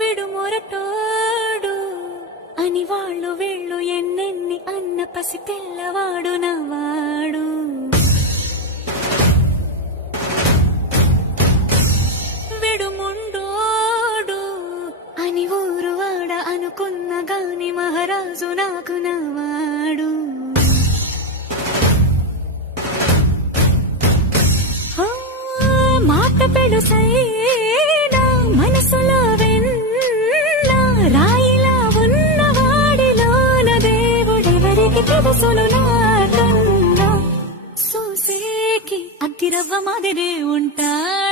విడుమొరటోడు అని వాళ్ళు వీళ్ళు ఎన్నెన్ని అన్న పసి పిల్లవాడు నవాడు. విడుముండోడు అని ఊరు వాడ అనుకున్న గాని మహారాజు నాకు నవాడు. మాట పెడుసైనా మనసులో వెన్న రాయిలా ఉన్నవాడిలోన దేవుడెవరికి తెలుసును నాకన్నా. సూసేకి అగ్గిరవ్వ మాదిరే ఉంటాడు.